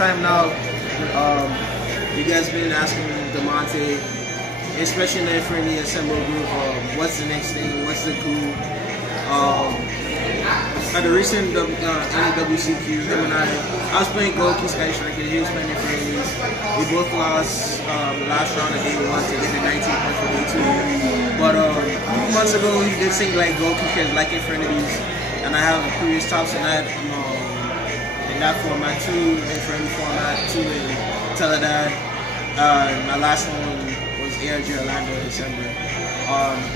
time now. You guys been asking Demonte, especially in the Infernity Assemble group, what's the next thing, what's the coup. At the recent NAWCQ, him and I was playing Gouki Sky Striker, he was playing Infernity. We both lost the last round of day 1 to get the 19 points for day 2. But a few months ago, he did say like Gouki because like Infernities, and I have previous tops in that format, 2 Infernity format, 2 in Teledad. My last one was ARG Orlando in December.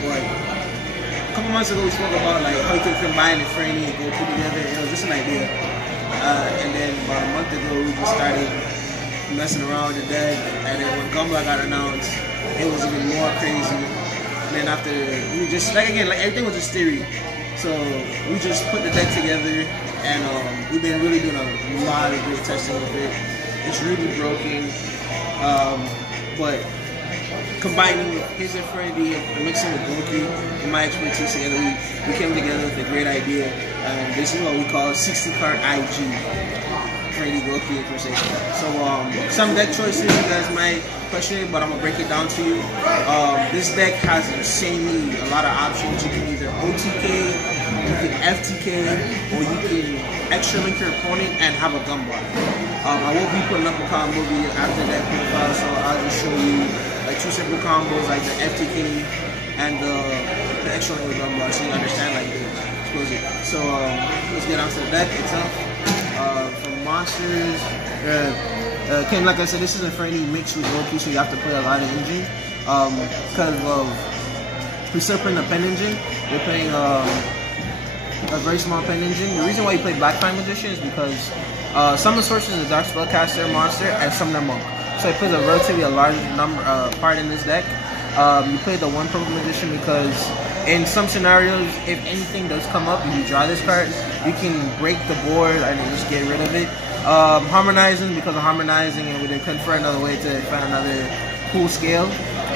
But a couple months ago we spoke about like how you can combine Infernity and Gouki together. It was just an idea. And then about a month ago we just started messing around with the deck. And then when Gumbler got announced, it was even more crazy. And then after we just like everything was just theory. So we just put the deck together, and we've been really doing a lot of great testing with it. It's really broken, but combining his Infernity and mixing with Gouki and my expertise together, we came together with a great idea. This is what we call 60-card IG. Infernity Gouki per se. So some deck choices you guys might question it, but I'm gonna break it down to you. This deck has insanely a lot of options. You can either OTK, you can FTK, or you can extra link your opponent and have a gun block. I won't be putting up a combo video after that profile, so I'll just show you like 2 simple combos like the FTK and the extra link gun block, so you understand like the explosive. So let's get onto the deck itself. From monsters, came like I said, this is Infernity mixed with Gouki, so you have to play a lot of engine. Because of usurping the pen engine, you're playing a very small pen engine. The reason why you play Black Time Magician is because Summon Sorcerer is a Dark Spellcaster monster and Summoner Monk. So it plays a relatively large part in this deck. You play the 1 Purple Magician because in some scenarios, if anything does come up and you draw this card, you can break the board and just get rid of it. Harmonizing because of harmonizing, and we didn't confer another way to find another cool scale.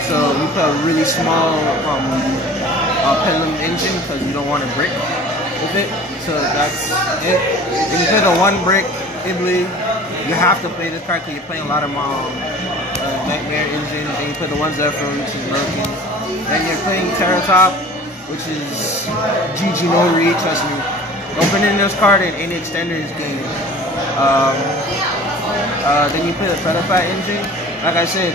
So we play a really small pendulum engine because you don't want to brick with it. So that's it. If you play the 1 brick Ibli, you have to play this card because you're playing a lot of Nightmare engine. Then you play the 1 Zephyr, which is broken. Then you're playing Terratop, which is GG no read, trust me. Opening this card in any extender is game. Then you play the Predapat engine. Like I said,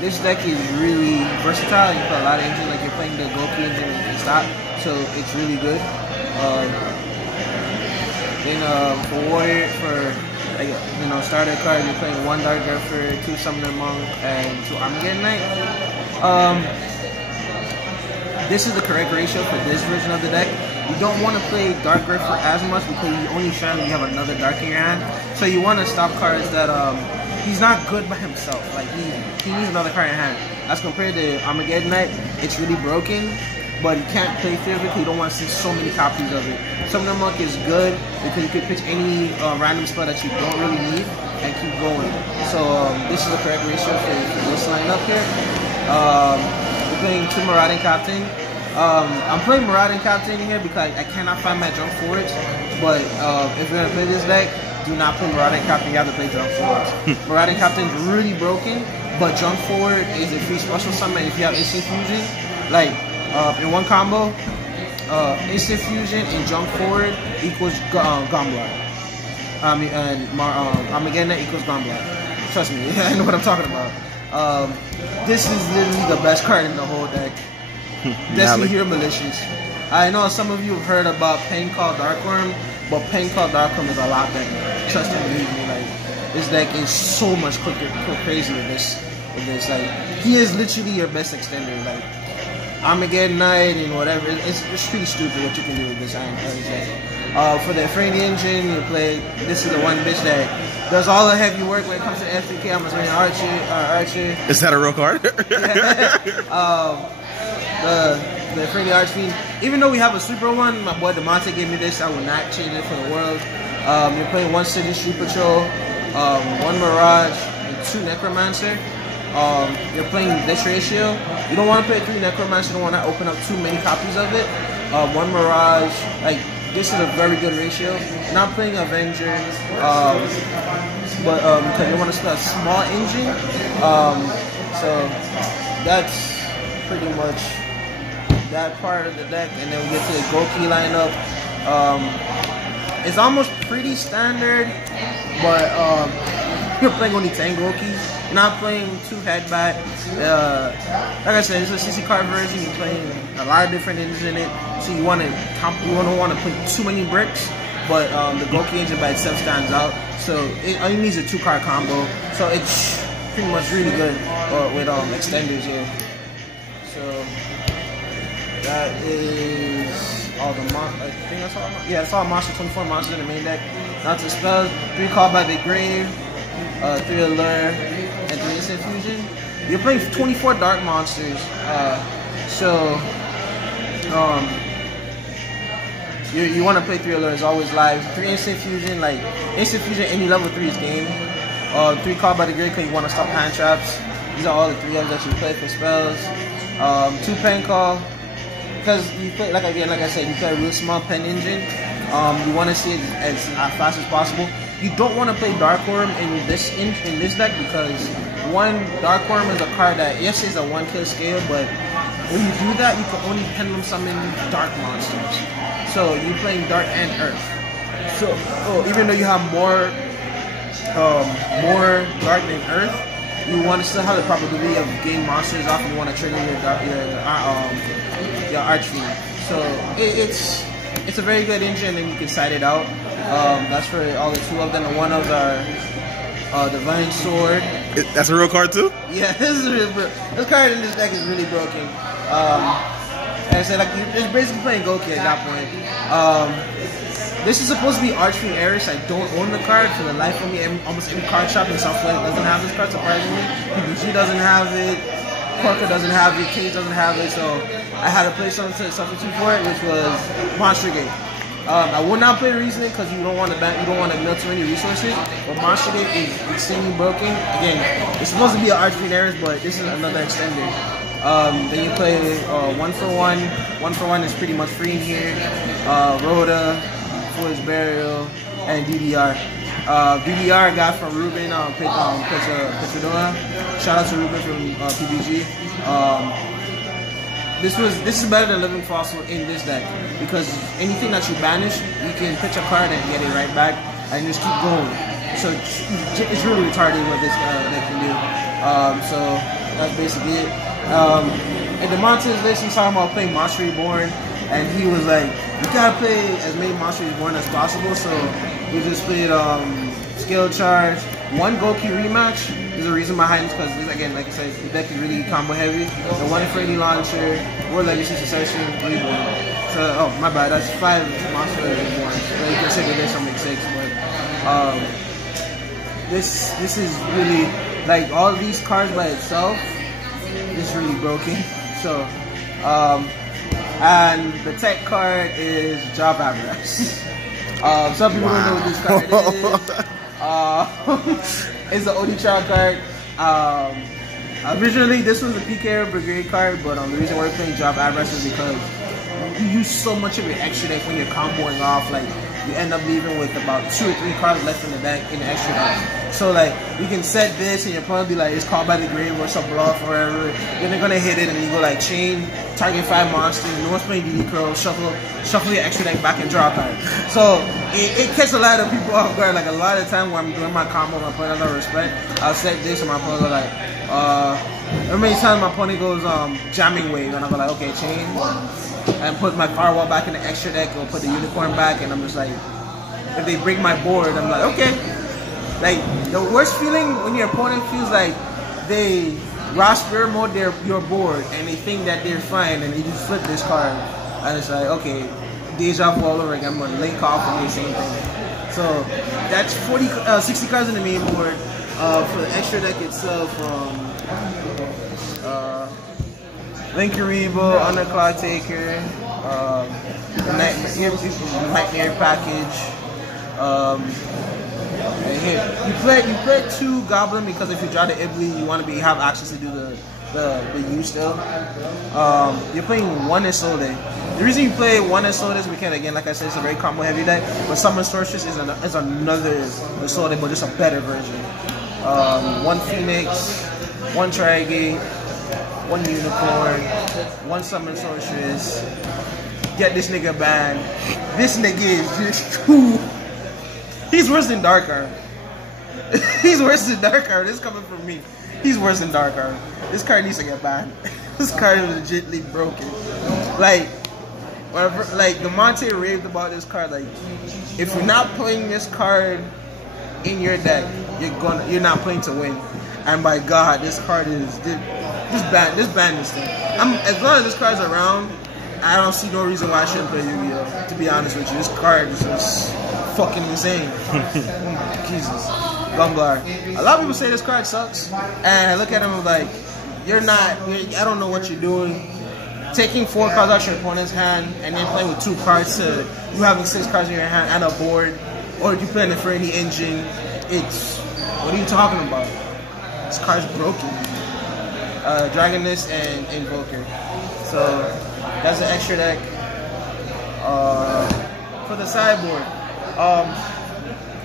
this deck is really versatile. You play a lot of engines, like you're playing the Gouki engine and stop, so it's really good. Then for Warrior, for starter card, you're playing 1 Dark Jaffer, 2 Summoner Monk, and 2 Armageddon Knight. This is the correct ratio for this version of the deck. You don't want to play Dark Griffer as much because you only shine when you have another Dark in your hand. So you want to stop cards that he's not good by himself. Like he needs another card in hand. As compared to Armageddon Knight, it's really broken, but you can't play physically. You don't want to see so many copies of it. Summoner Monk is good because you can pitch any random spell that you don't really need and keep going. So this is the correct ratio for this lineup here. We're playing 2 Marauding Captain. I'm playing Marauding Captain here because I cannot find my jump forwards. But if you're gonna play this deck, do not play Marauding Captain. You have to play jump forwards. Marauding Captain is really broken, but jump forward is a free special summon. If you have instant fusion, like in 1 combo, instant fusion and jump forward equals Gomblock. Armageddon equals Gomblock. Trust me, I know what I'm talking about. This is literally the best card in the whole deck. Destiny Hero Malicious. I know some of you have heard about Peng called Darkworm, but Peng called Darkworm is a lot better. Trust me, believe me. Like this deck is so much crazy with this. Like he is literally your best extender. Like Armageddon Knight and whatever. It's pretty stupid what you can do with this deck. For the Infernity engine, you play. This is the 1 bitch that does all the heavy work when it comes to FTK. I'm assuming Archer. Is that a real card? The Infernity Archfiend. Even though we have a super one, my boy Demonte gave me this. I would not change it for the world. You're playing 1 City Street Patrol, 1 Mirage, and 2 Necromancer. You're playing this ratio. You don't want to play 3 Necromancer. You don't want to open up too many copies of it. 1 Mirage, like this is a very good ratio. Not playing Avenger. but because you want to start a small engine. So that's pretty much that part of the deck, and then we get to the Gouki lineup. It's almost pretty standard, but you're playing only 10 Goukis. You're not playing 2 headback. Like I said, it's a 60 card version. You're playing a lot of different engines in it, so you don't want to put too many bricks. But the Gouki engine by itself stands out, so it only needs a 2-card combo. So it's pretty much really good with extenders here. So that is all the I think that's all. Yeah, that's all monsters. 24 monsters in the main deck. Not to spell. 3 called by the grave, 3 allure, and 3 instant fusion. You're playing 24 dark monsters. You want to play 3 allures always live. 3 instant fusion, like instant fusion, any level 3 is game. 3 called by the grave because you want to stop hand traps. These are all the 3 of that you play for spells. 2 pen call. Because you play, like I said, you play a real small pen engine. You want to see it as fast as possible. You don't want to play Dark Worm in this deck because one, Dark Worm is a card that yes is a 1-kill scale, but when you do that, you can only pendulum summon dark monsters. So you're playing Dark and Earth. So even though you have more Dark than Earth, you want to still have the probability of getting monsters off. You want to trigger your Archfiend. So it's a very good engine, and you can side it out. That's for all the 2 of them. And 1 of our Divine Sword. That's a real card too? Yeah, this card in this deck is really broken. Like I said, like you're just basically playing Gouki at that point. This is supposed to be Archfiend Eris. I don't own the card for the life of me. Almost every card shop in South Florida doesn't have this card, surprisingly. PBG doesn't have it. Corker doesn't have it. Cage doesn't have it. So I had to play something to substitute for it, which was Monster Gate. I will not play Reasoning because you don't want to mill too many resources. But Monster Gate is extremely broken. Again, it's supposed to be an Archfiend Eris, but this is another extender. Then you play 1 for 1. 1 for 1 is pretty much free in here. Rhoda, Foolish Burial, and DDR. DDR got from Ruben Petrodona. Shout out to Ruben from PBG. This is better than Living Fossil in this deck because anything that you banish, you can pitch a card and get it right back and just keep going. So it's really retarded what this deck can do. So that's basically it. And Demonte's list, he's talking about playing Monster Reborn, and he was like, you gotta play as many Monster Reborn as possible. So we just played Skill Charge, 1 Gouki rematch. There's a reason behind this because, again, like I said, the deck is really combo heavy. The 1 Infernity Launcher, World Legacy Succession, Reborn. So, oh my bad, that's 5 Monster Reborn. So you consider this on make 6, but this is really like all these cards by itself. It's really broken. So, and the tech card is Jafar. Some people don't know what this card is. It's the OD trial card. Originally, this was a PK Brigade card, but the reason why we're playing Jafar is because you use so much of your extra deck when you're comboing off. Like, you end up leaving with about 2 or 3 cards left in the deck in the extra deck. So like you can set this and you'll probably be like, it's called by the grave or some bluff or whatever. Then they're gonna hit it and you go like chain, target 5 monsters, no one's playing DD Curl, shuffle your extra deck back and draw a card. So it catches a lot of people off guard. Like a lot of time when I'm doing my combo, my opponent has no respect. I'll set this and my opponent will like, how many times my opponent goes jamming wave and I'll go like, okay, chain, and put my firewall back in the extra deck or put the unicorn back, and I'm just like, if they break my board, I'm like, okay. Like, the worst feeling when your opponent feels like they raw spirit mode your board and they think that they're fine and they just flip this card and it's like, okay, deja vu all over again, I'm going to link off and do the same thing. So that's 60 cards in the main board. For the extra deck itself, Link Karibo, Underclock Taker, Nightmare Package. And here you play 2 Goblin because if you draw the Ibli, you want to have access to do the the U still. You're playing one Isolde. The reason you play one Isolde is because, again, like I said, it's a very combo heavy deck. But Summon Sorceress is another Isolde, but just a better version. One Phoenix, one Trigate, one Unicorn, one Summon Sorceress. Get this nigga banned. This nigga is just too. He's worse than Dark Arm. He's worse than Dark Arm. This is coming from me. He's worse than Dark Arm. This card needs to get banned. This card is legitimately broken. Like, whatever. Like Demonte raved about this card. Like, if you're not playing this card in your deck, you're not playing to win. And by God, this card is this ban this thing. As long as this card's around, I don't see no reason why I shouldn't play Yu-Gi-Oh! To be honest with you, this card is just fucking insane. Jesus. Gumblar. A lot of people say this card sucks, and I look at him like, I don't know what you're doing. Taking 4 cards out your opponent's hand and then playing with 2 cards to you having 6 cards in your hand and a board, or you playing it for any engine. What are you talking about? This card's broken. Dragoness and Invoker. So that's an extra deck. For the sideboard,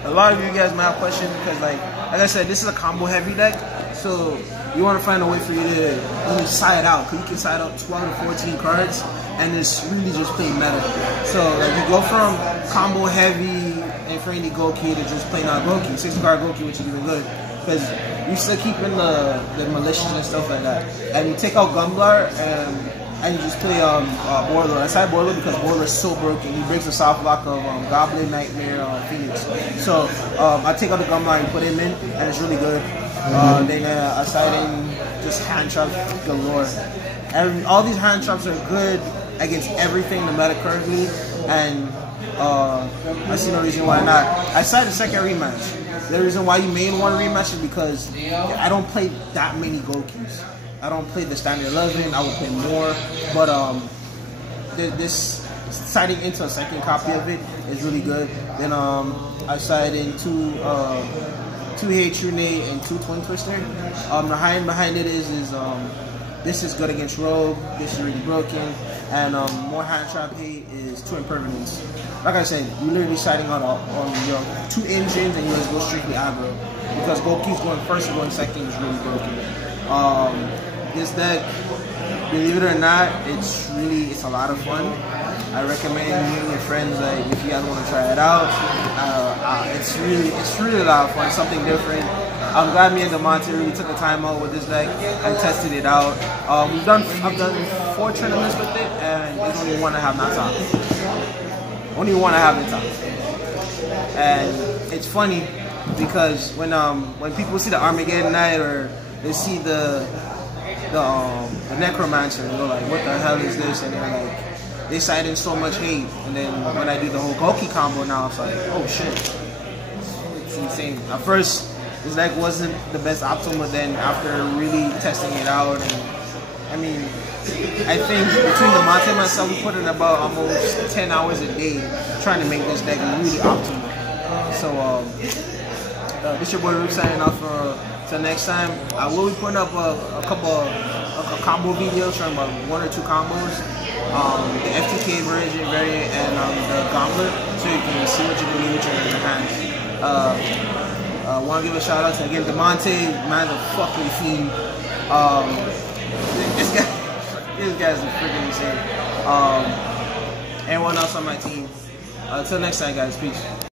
a lot of you guys might have questions because, like I said, this is a combo heavy deck. So you want to find a way for you to only side out, because you can side out 12 to 14 cards, and it's really just plain meta. So like you go from combo heavy Infernity God to just plain out Gouki, 6-card Gouki, which is even good because you're still keeping the malicious and stuff like that. And you take out Gumblar and you just play Borlo. I say Borlo because Borlo is so broken. He breaks the soft block of Goblin, Nightmare, Phoenix. So I take out the Gumblar and put him in, and it's really good. Then aside in just hand traps galore. And all these hand traps are good against everything in the meta currently, and I see no reason why not. I cited the second rematch. The reason why you main one rematch is because I don't play that many Goukis. I don't play the standard 11. I will play more, but this siding into a second copy of it is really good. Then I sided in two Hate Trune and 2 Twin Twister. The high end behind it is this is good against Rogue. This is really broken, and more hand trap hate is 2 Impermanence. Like I said, you're literally siding on your 2 engines, and you just go strictly aggro because Gouki's going first and going second is really broken. This deck, believe it or not, it's a lot of fun. I recommend you and your friends, like, if you guys want to try it out. It's really a lot of fun, something different. I'm glad me and Demonte really took the time out with this deck and tested it out. I've done 4 tournaments with it, and there's only one I have not top. Only one I haven't top. And it's funny because when people see the Armageddon Night or they see the Necromancer, and they're like, what the hell is this? And they're like, they cite in so much hate. And then when I do the whole Gouki combo now, it's like, oh shit, it's insane. At first, this deck wasn't the best option, but then after really testing it out, and I mean, I think between Demonte and myself, we put in about almost 10 hours a day trying to make this deck really optimal. So this your boy Rootz signing off till next time. I will be putting up a couple of combo videos showing about 1 or 2 combos. The FTK variant and the Gauntlet, so you can see what you can do with your hands. Want to give a shout out to, again, Demonte, man's a fucking fiend. This guy's freaking insane. Everyone else on my team. Until next time, guys. Peace.